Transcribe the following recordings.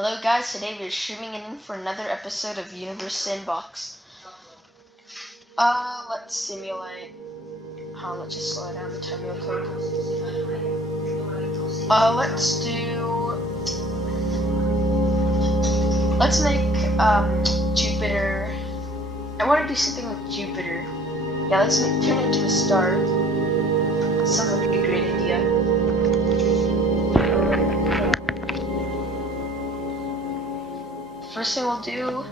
Hello guys, today we're streaming in for another episode of Universe Sandbox. Let's simulate. Let's just slow down the time real quick. Let's make, Jupiter. I want to do something with Jupiter. Yeah, turn it into a star. Sounds like a great idea. First thing we'll do,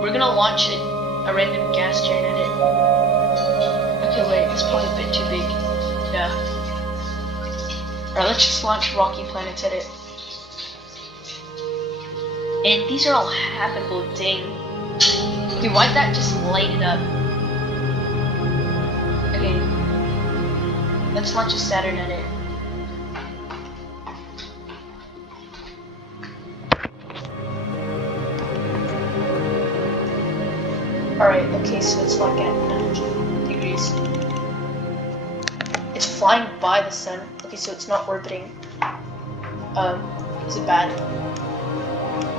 we're gonna launch a random gas giant at it. Okay, wait, it's probably a bit too big. Yeah. Alright, let's just launch rocky planets at it. And these are all habitable, dang. Okay, why'd that just light it up? Okay. Let's launch a Saturn at it. Alright, okay, so it's like at 100 degrees. It's flying by the sun. Okay, so it's not orbiting. Is it bad?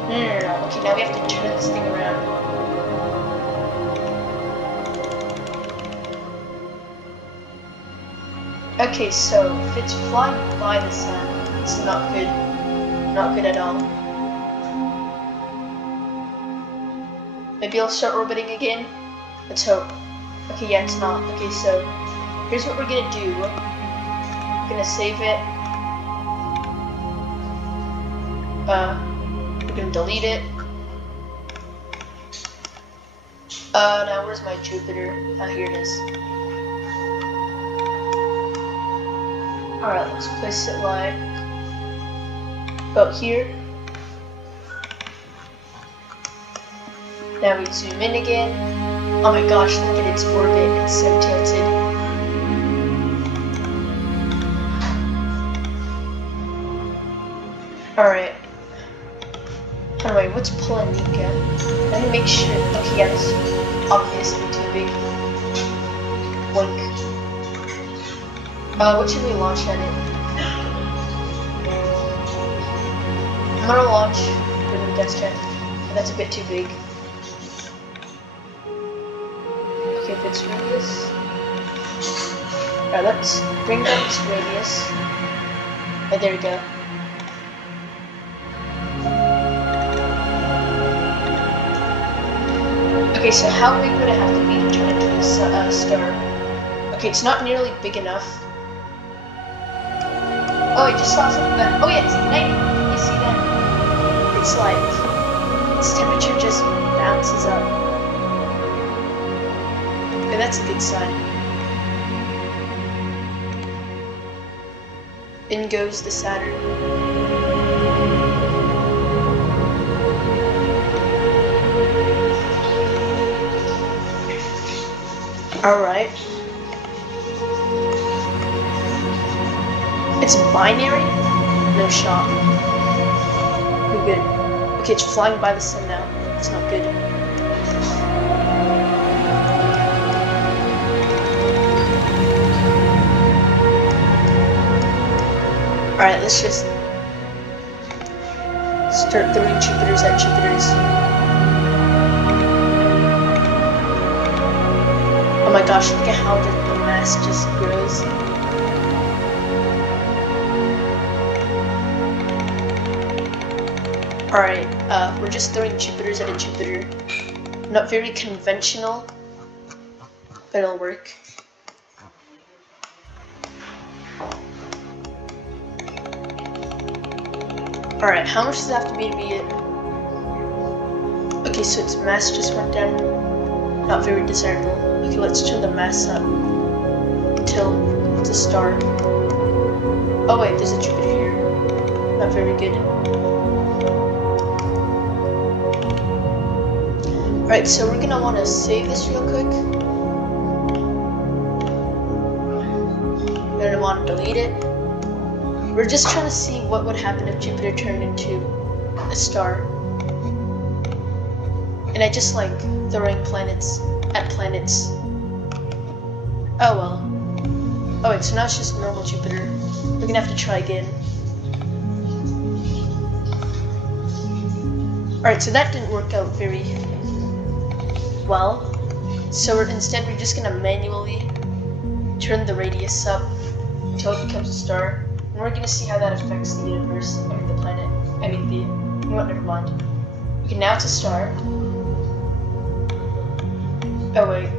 No. Okay, now we have to turn this thing around. Okay, so if it's flying by the sun, it's not good. Not good at all. Maybe I'll start orbiting again. Let's hope. Okay, yeah, it's not. Okay, so here's what we're gonna do. We're gonna save it. We're gonna delete it. Now where's my Jupiter? Here it is. Alright, let's place it like about here. Now we zoom in again. Oh my gosh, look at its orbit, it's so tilted. Alright. Anyway, what's Polanica? Let me make sure. Okay, yeah, this is obviously too big. Blink. What should we launch at it? I'm gonna launch the gas jet. That's a bit too big. Okay, if it's radius. Alright, let's bring down its radius. Oh, there we go. Okay, so how big would it have to be to turn into a star? Okay, it's not nearly big enough. Oh, I just saw something that. Oh yeah, it's igniting. You see that? It's like its temperature just bounces up. Okay, that's a good sign. In goes the Saturn. Alright. It's binary? No shot. We're good. Okay, it's flying by the sun now. It's not good. Alright, let's just start throwing Jupiters at Jupiters. Oh my gosh, look at how the mass just grows. Alright, we're just throwing Jupiters at a Jupiter. Not very conventional, but it'll work. Alright, how much does it have to be it? Okay, so its mass just went down. Not very desirable. Okay, let's turn the mass up until it's a star. Oh wait, there's a Jupiter here. Not very good. Alright, so we're gonna want to save this real quick. We're gonna want to delete it. We're just trying to see what would happen if Jupiter turned into a star. And I just like throwing planets at planets. Oh well. Oh wait, so now it's just normal Jupiter. We're gonna have to try again. Alright, so that didn't work out very well. So instead we're just gonna manually turn the radius up until it becomes a star. And we're gonna see how that affects the universe, I mean the planet, I mean the, you know what, never mind. Okay, now it's a star. Oh wait.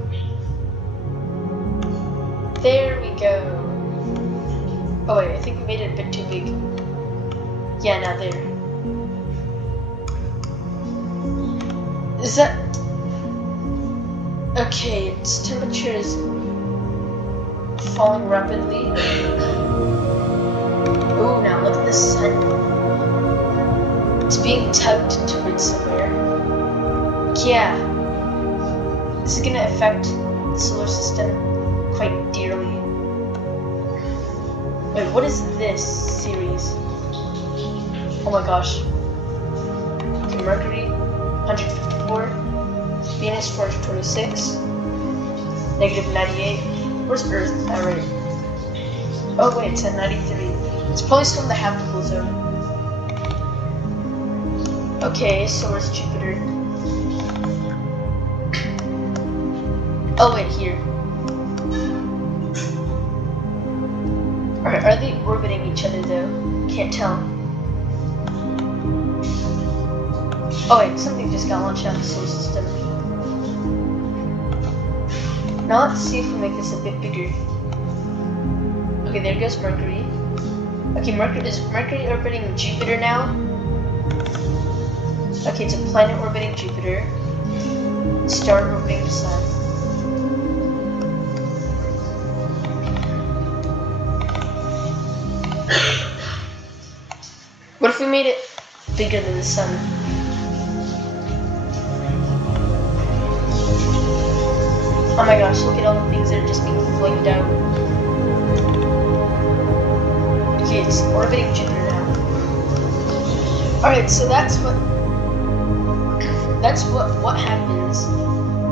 There we go. Oh wait, I think we made it a bit too big. Yeah, now there. Is that... Okay, its temperature is falling rapidly. Oh, now look at the sun. It's being tugged towards somewhere. Yeah. This is gonna affect the solar system quite dearly. Wait, what is this series? Oh my gosh. Okay, Mercury, 154. Venus, 426. Negative 98. Where's Earth? Alright. Oh wait, it's at 93. It's probably still in the habitable zone. Okay, so where's Jupiter? Oh wait, here. Are they orbiting each other though? Can't tell. Oh wait, something just got launched out of the solar system. Now let's see if we make this a bit bigger. Okay, there goes Mercury. Okay, is Mercury orbiting Jupiter now? Okay, it's a planet orbiting Jupiter. Star orbiting the Sun. What if we made it bigger than the Sun? Oh my gosh, look at all the things that are just being flamed out. Okay, it's orbiting Jupiter now. Alright, so that's what happens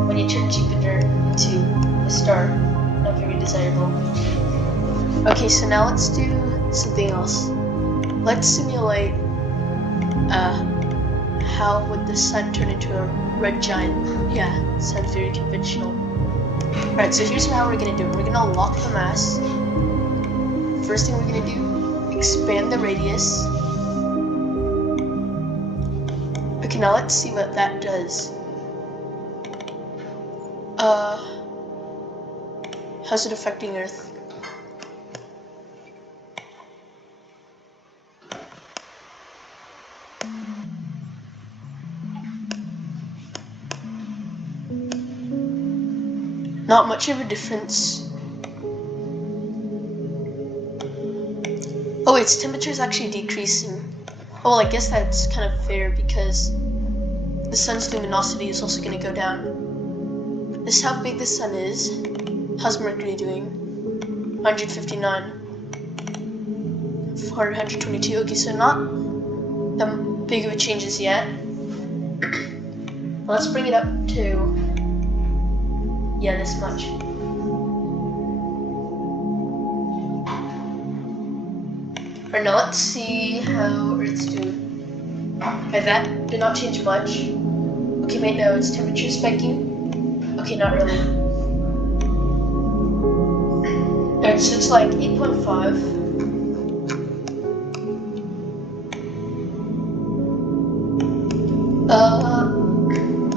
when you turn Jupiter into a star. Not very desirable. Okay, so now let's do something else. Let's simulate how would the Sun turn into a red giant. Yeah, sounds very conventional. Alright, so here's how we're gonna do it. We're gonna lock the mass. First thing we're gonna do, expand the radius. Okay, now let's see what that does. How's it affecting Earth? Not much of a difference. Oh, its temperature is actually decreasing. Oh, well, I guess that's kind of fair because the Sun's luminosity is also going to go down. This is how big the Sun is. How's Mercury doing? 159. 422. Okay, so not that big of a changes yet. Let's bring it up to, yeah, this much. Alright, now let's see how Earth's doing. Okay, that did not change much. Okay, wait, no, its temperature spiking. Okay, not really. Alright, so it's like 8.5.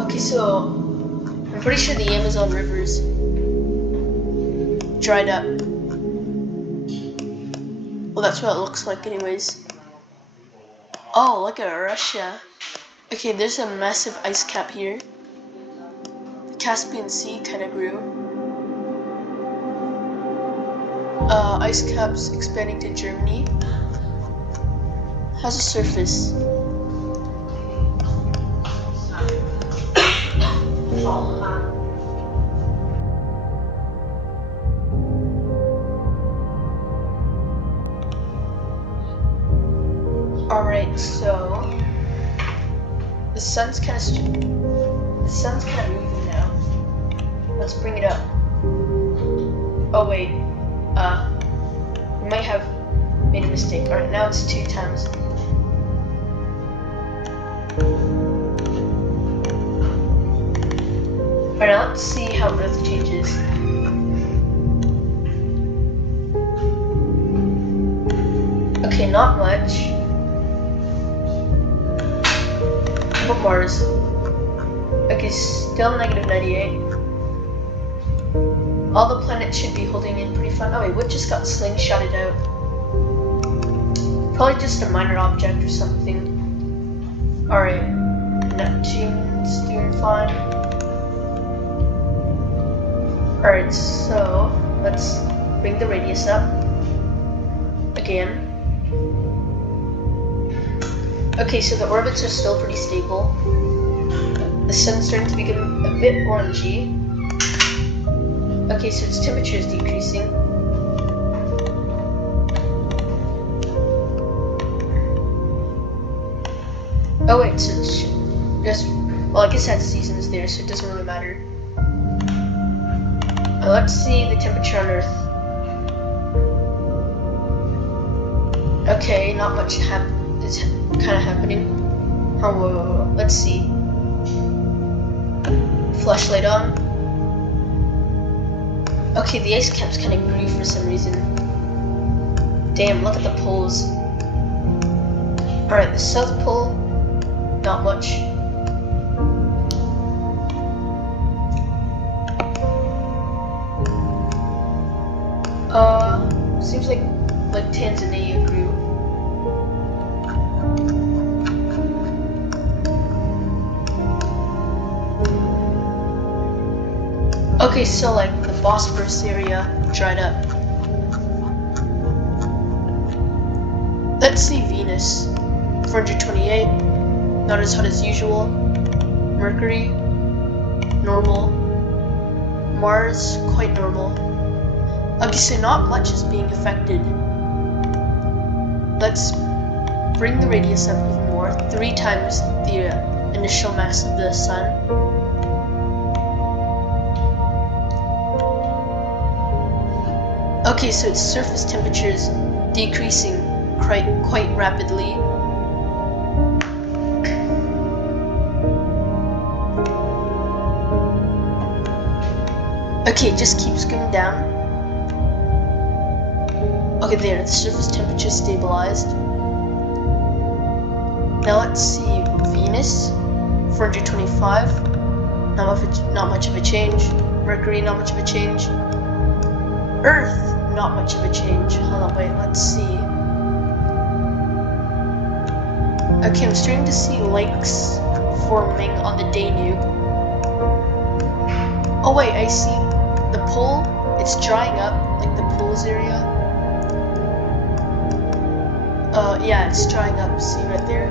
Okay, so I'm pretty sure the Amazon river's dried up. Well, that's what it looks like anyways. Oh, look at Russia. Okay, there's a massive ice cap here. The Caspian Sea kind of grew. Ice caps expanding to Germany. How's the surface? Alright, so the sun's kind of moving now. Let's bring it up. Oh wait, we might have made a mistake. Alright, now it's 2 times. Alright, now let's see how Earth changes. Okay, not much. But Mars. Okay, still negative 98. All the planets should be holding in pretty fine. Oh wait, what just got slingshotted out? Probably just a minor object or something. Alright, Neptune's doing fine. Alright, so let's bring the radius up again. Okay, so the orbits are still pretty stable. The sun's starting to become a bit orangey. Okay, so its temperature is decreasing. Oh wait, so it's just, well, I guess that season's there, so it doesn't really matter. Let's see the temperature on Earth. Okay, not much is kind of happening. Oh, let's see. Flashlight on. Okay, the ice cap's kind of grew for some reason. Damn, look at the poles. Alright, the South Pole, not much. Seems like Tanzania grew. Okay, so like the Bosphorus area dried up. Let's see Venus. 428, not as hot as usual. Mercury, normal. Mars, quite normal. Okay, so not much is being affected. Let's bring the radius up even more, 3 times the initial mass of the sun. Okay, so its surface temperature is decreasing quite rapidly. Okay, it just keeps going down. Okay, there, the surface temperature stabilized. Now let's see Venus, 425, not much of a change. Mercury, not much of a change. Earth, not much of a change. Hold on, wait, let's see. Okay, I'm starting to see lakes forming on the Danube. Oh wait, I see the pole, it's drying up, like the poles area. Yeah, it's drying up, see right there.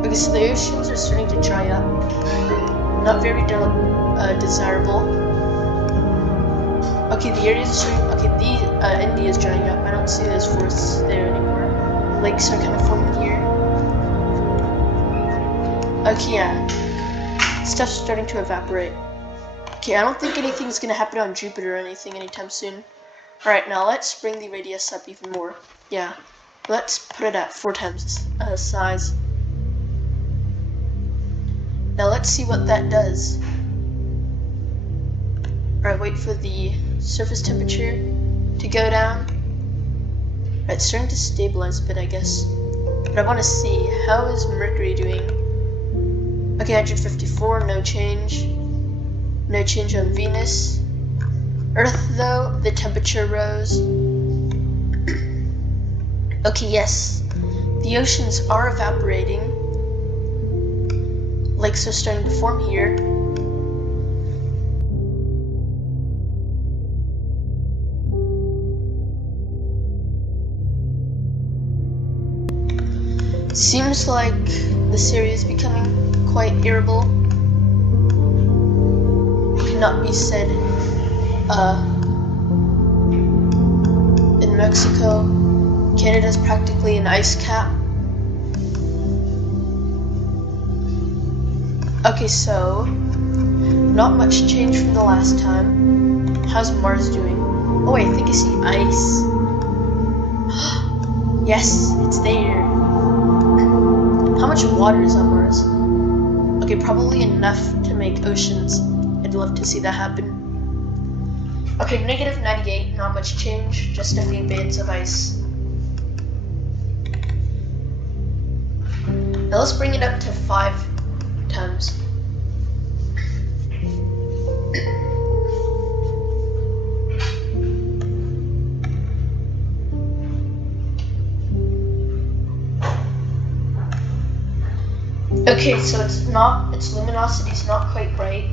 Okay, so the oceans are starting to dry up. Not very desirable. Okay, the areas are starting, okay, India is drying up. I don't see those forests there anymore. Lakes are kind of forming here. Okay, yeah. Stuff's starting to evaporate. Okay, I don't think anything's gonna happen on Jupiter or anything anytime soon. Alright, now let's bring the radius up even more. Yeah, let's put it at 4 times size. Now let's see what that does. Alright, wait for the surface temperature to go down. Alright, it's starting to stabilize a bit, I guess. But I want to see, how is Mercury doing? Okay, 154, no change. No change on Venus. Earth, though, the temperature rose. Okay, yes. The oceans are evaporating. Lakes are starting to form here. Seems like this area is becoming quite irritable. Cannot be said in Mexico. Canada's practically an ice cap. Okay, so not much change from the last time. How's Mars doing? Oh wait, I think I see ice. Yes, it's there. How much water is on Mars? Okay, probably enough to make oceans. I'd love to see that happen. Okay, negative 98, not much change, just a few bands of ice. Now let's bring it up to 5 times. Okay, so its luminosity is not quite bright.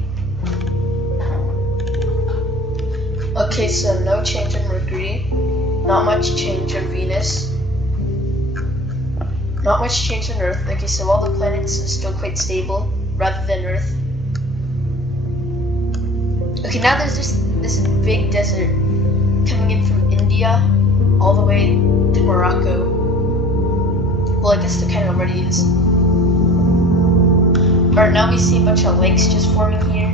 Okay, so no change on Mercury, not much change on Venus, not much change on Earth. Okay, so all the planets are still quite stable, rather than Earth. Okay, now there's this big desert coming in from India all the way to Morocco. Well, I guess it kind of already is. Alright, now we see a bunch of lakes just forming here.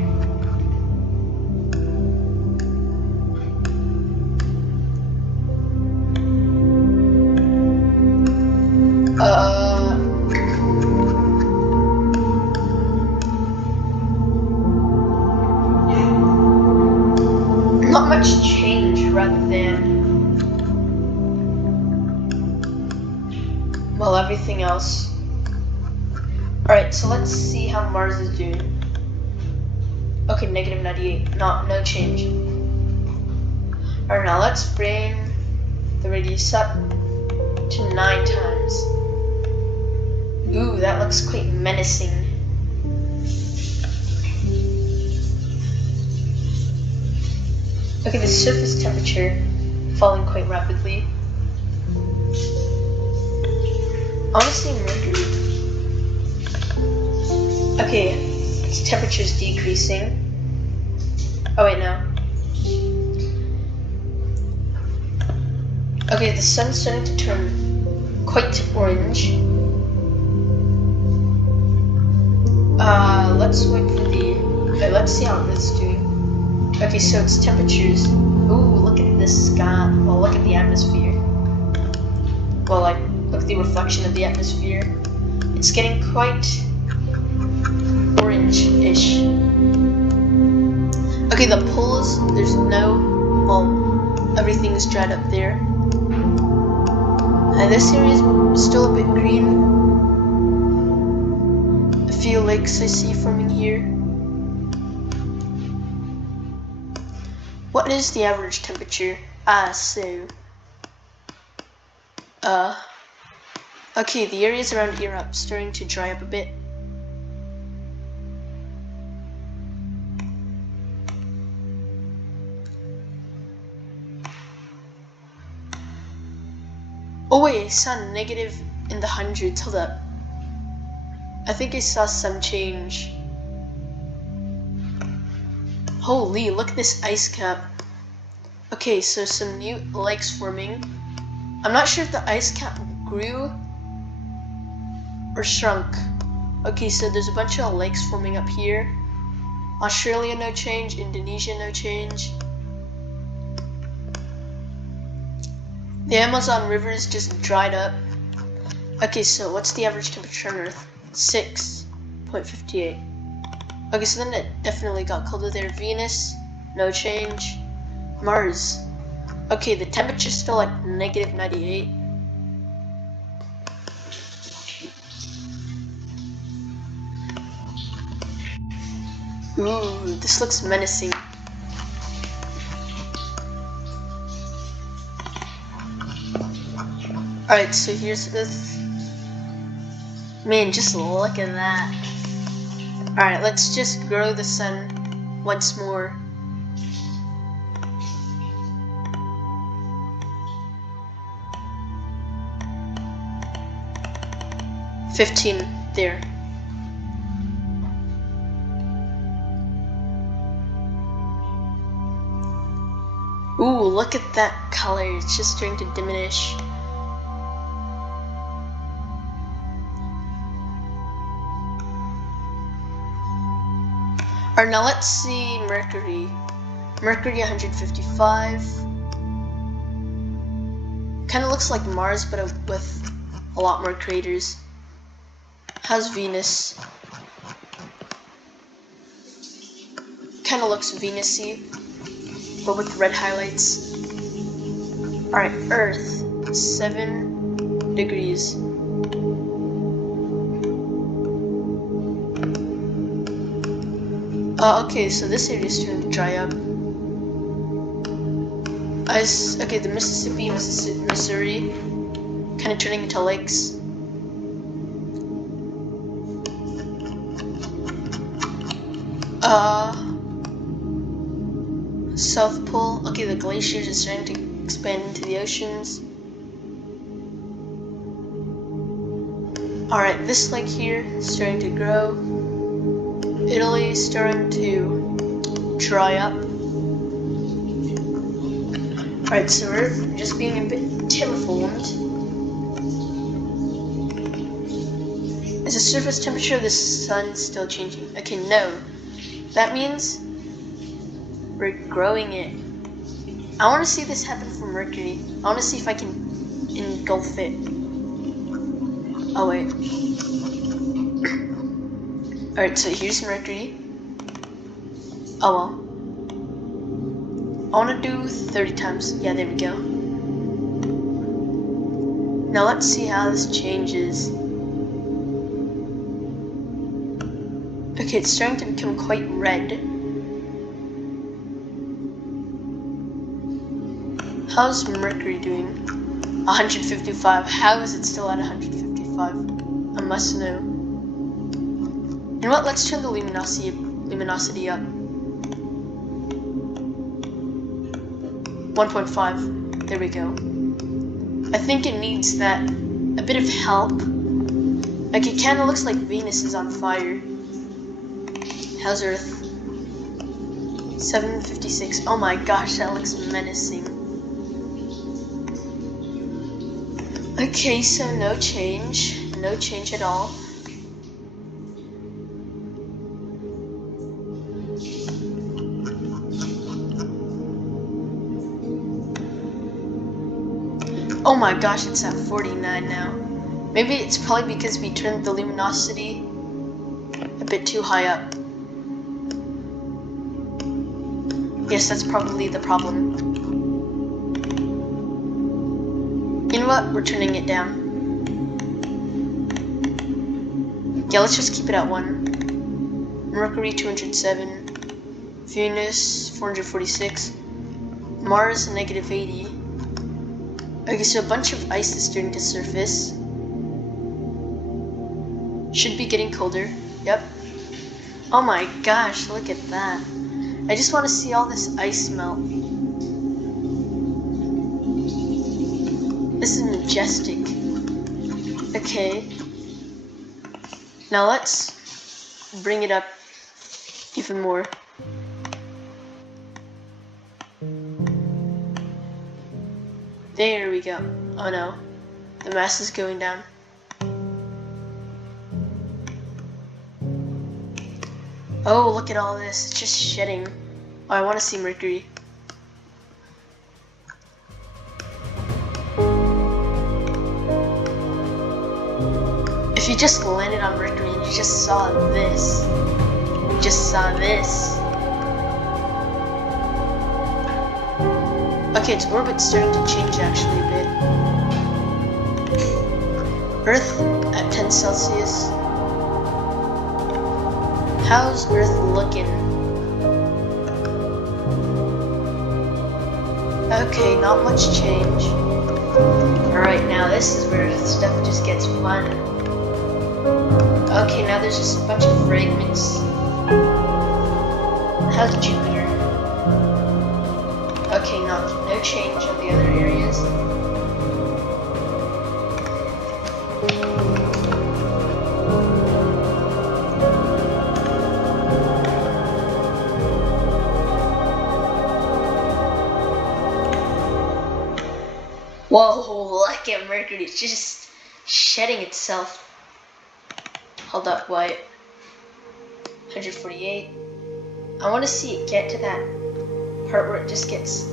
Not much change rather than, well, everything else. Alright, so let's see how Mars is doing. Okay, negative 98, no change. Alright, now let's bring the radius up to 9 times. Ooh, that looks quite menacing. Okay, the surface temperature falling quite rapidly. Honestly, Mercury. Okay, its temperature is decreasing. Oh wait, no. Okay, the sun's starting to turn quite orange. Let's wait for the. Okay, let's see how this is doing. Okay, so its temperatures. Ooh, look at this sky. Well, look at the atmosphere. Well, like, look at the reflection of the atmosphere. It's getting quite orange-ish. Okay, the poles, there's no, well, everything's dried up there. And this area is still a bit green. A few lakes I see forming here. What is the average temperature? Okay, the areas around Europe starting to dry up a bit. Oh wait, I saw negative in the hundreds. Hold up. I think I saw some change. Holy, look at this ice cap. Okay, so some new lakes forming. I'm not sure if the ice cap grew or shrunk. Okay, so there's a bunch of lakes forming up here. Australia, no change. Indonesia, no change. The Amazon River is just dried up. Okay, so what's the average temperature on Earth? 6.58. Okay, so then it definitely got colder there. Venus, no change. Mars. Okay, the temperature's still like negative 98. Ooh, this looks menacing. Alright, so here's this. Man, just look at that. Alright, let's just grow the sun once more. $15 there. Ooh, look at that color. It's just starting to diminish. Alright, now let's see Mercury. Mercury 155. Kind of looks like Mars, but with a lot more craters. How's Venus? kind of looks Venus-y, but with red highlights. Alright, Earth, 7 degrees. Okay, so this area is starting to dry up. Okay, the Mississippi, Missouri, kind of turning into lakes. South Pole. Okay, the glaciers are starting to expand into the oceans. Alright, this lake here is starting to grow. Italy is starting to dry up. Alright, so we're just being a bit terraformed. Is the surface temperature of the sun still changing? Okay, no. That means we're growing it. I want to see this happen for Mercury. I want to see if I can engulf it. Oh wait. Alright, so here's Mercury. Oh well. I want to do 30 times. Yeah, there we go. Now let's see how this changes. Okay, it's starting to become quite red. How's Mercury doing? 155. How is it still at 155? I must know. You know what? Let's turn the luminosity up. 1.5. There we go. I think it needs that a bit of help. Like it kind of looks like Venus is on fire. How's Earth? 756. Oh my gosh, that looks menacing. Okay, so no change at all. Oh my gosh, it's at 49 now. Maybe it's probably because we turned the luminosity a bit too high up. Yes, that's probably the problem. You know what? We're turning it down. Yeah, let's just keep it at 1. Mercury 207. Venus 446. Mars -80. Okay, so a bunch of ice is starting to surface. Should be getting colder. Yep. Oh my gosh, look at that. I just want to see all this ice melt. This is majestic. Okay. Now let's bring it up even more. There we go. Oh no. The mass is going down. Oh, look at all this. It's just shedding. Oh, I want to see Mercury. If you just landed on Mercury and you just saw this. You just saw this. Okay, its orbit's starting to change actually a bit. Earth at 10 Celsius. How's Earth looking? Okay, not much change. Alright, now this is where stuff just gets fun. Okay, now there's just a bunch of fragments. How's Jupiter? Okay, no change on the other areas. Whoa, look at Mercury, it's just shedding itself. Hold up, White. 148. I want to see it get to that part where it just gets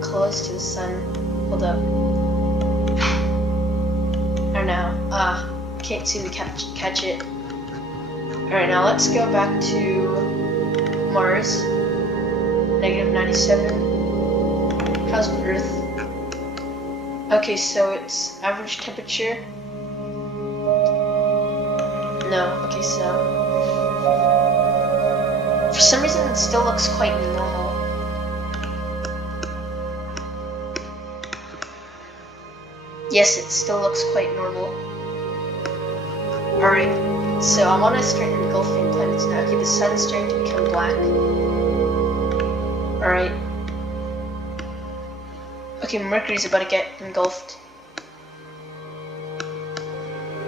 close to the sun. Hold up. I don't know. Can't seem to catch it. Alright, now let's go back to Mars? -97. How's Earth? Okay, so it's average temperature. No, okay, so for some reason it still looks quite normal. Yes, it still looks quite normal. Alright, so I want to start engulfing planets now. Okay, the sun's starting to become black. Alright. Okay, Mercury's about to get engulfed.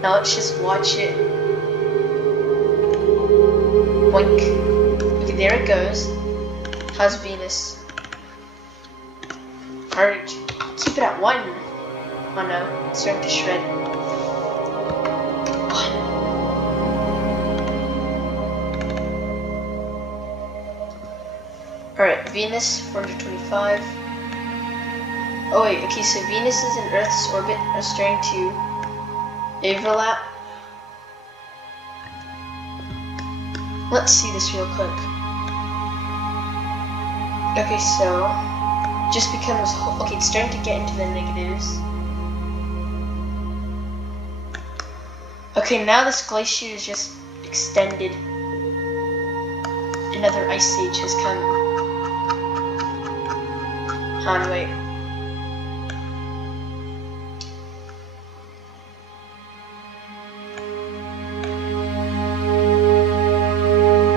Now let's just watch it. Boink. Okay, there it goes. How's Venus? Alright, keep it at 1. Oh no, it's starting to shred. 1. Alright, Venus, 425. Oh wait, okay, so Venus's and Earth's orbit are starting to overlap. Let's see this real quick. Okay, so just becomes okay, it's starting to get into the negatives. Okay, now this glacier is just extended. Another ice age has come. On wait.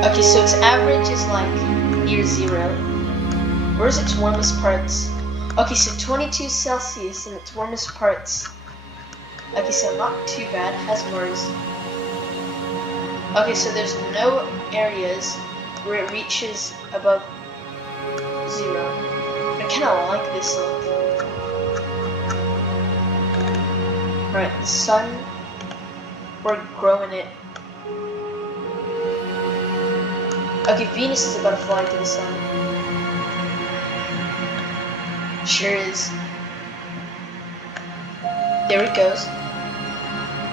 Okay, so its average is like near 0. Where's its warmest parts? Okay, so 22 Celsius in its warmest parts. Okay, so not too bad. Has Mars. Okay, so there's no areas where it reaches above 0. I kind of like this look. Alright, the sun. We're growing it. Okay, Venus is about to fly into the sun. Sure is. There it goes.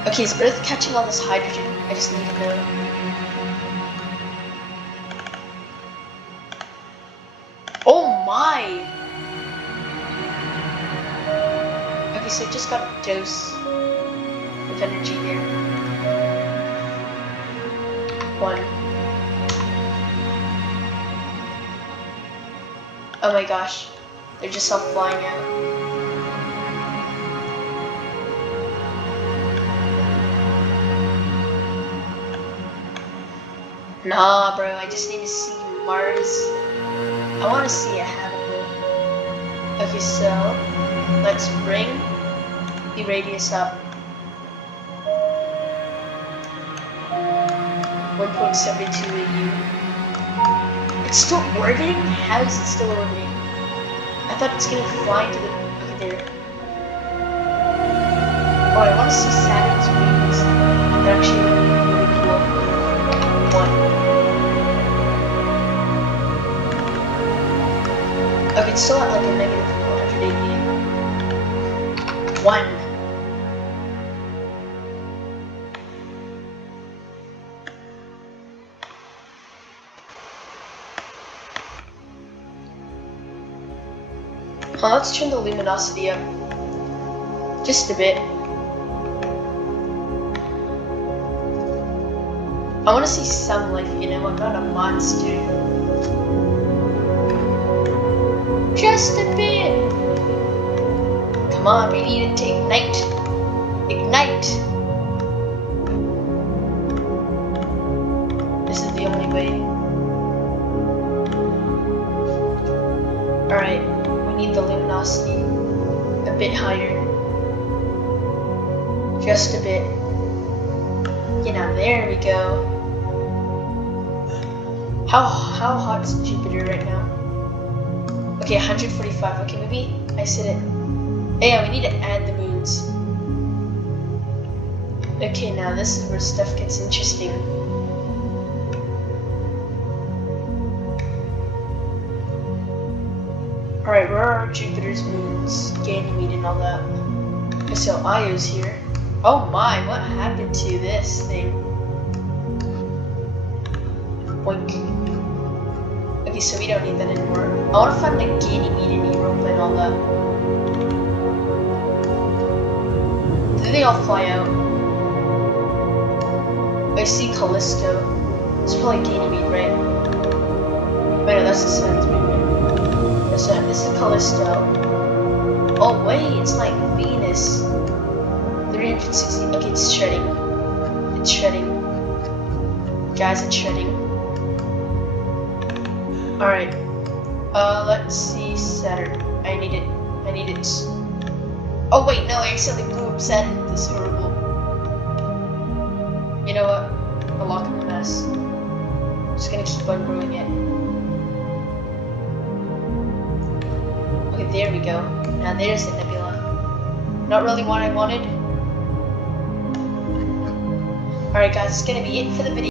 Okay, is Earth catching all this hydrogen? I just need to know. Oh my! Okay, so it just got a dose of energy there. 1. Oh my gosh, they're just all flying out. Nah, bro, I just need to see Mars. I want to see it habitable. Okay, so let's bring the radius up. 1.72 AU. It's still orbiting? How is it still orbiting? I thought it's gonna fly into the... Okay, there. Oh, I want to see Saturn's rings. They're actually really cool. 1. Okay, it's still at like a negative 180. 1. Let's turn the luminosity up just a bit. I want to see some life, you know, I'm not a monster. Just a bit. Come on, we need it to ignite. Ignite. This is the only way. Alright. Need the luminosity a bit higher. Just a bit. You know, there we go. How hot is Jupiter right now? Okay, 145. Okay, maybe I said it. Yeah, we need to add the moons. Okay, now this is where stuff gets interesting. Alright, where are Jupiter's moons? Ganymede and all that. Okay, so Io's here. Oh my, what happened to this thing? Boink. so we don't need that anymore. I want to find the Ganymede rope and all that. Do they all fly out? I see Callisto. It's probably Ganymede, right? Wait, no, that's the sun's moving. This is Callisto. Oh wait, it's like Venus. 360. Okay, it's shredding. It's shredding. Guys, it's shredding. Alright. Let's see Saturn. I need it. Oh wait, no, I accidentally blew up Saturn. This is horrible. You know what? I'll lock in the mess. I'm just gonna keep on brewing it. Okay, there we go. Now there's the nebula. Not really what I wanted. Alright guys, it's gonna be it for the video.